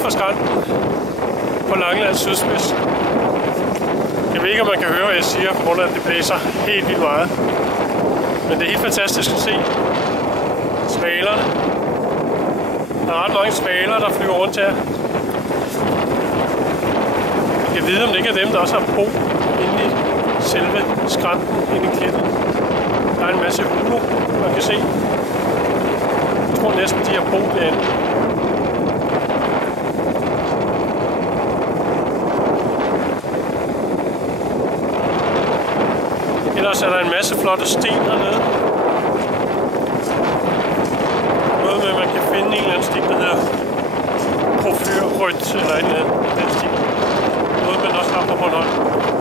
for skrænten på Langeland sydspids. Jeg ved ikke, om man kan høre, hvad jeg siger, på grund af, at det blæser helt vildt meget. Men det er helt fantastisk at se svalerne. Der er ret mange svaler, der flyver rundt her. Jeg kan vide, om det ikke er dem, der også har bo inde i selve skrænten, inde i klitten. Der er en masse huler, man kan se. Jeg tror næsten, de har bo derinde. Ellers er der en masse flotte sten hernede. Noget med, at man kan finde en eller anden sten, der hedder Porfyrrødt eller en eller anden den sten. Noget, man også har på Bornholm.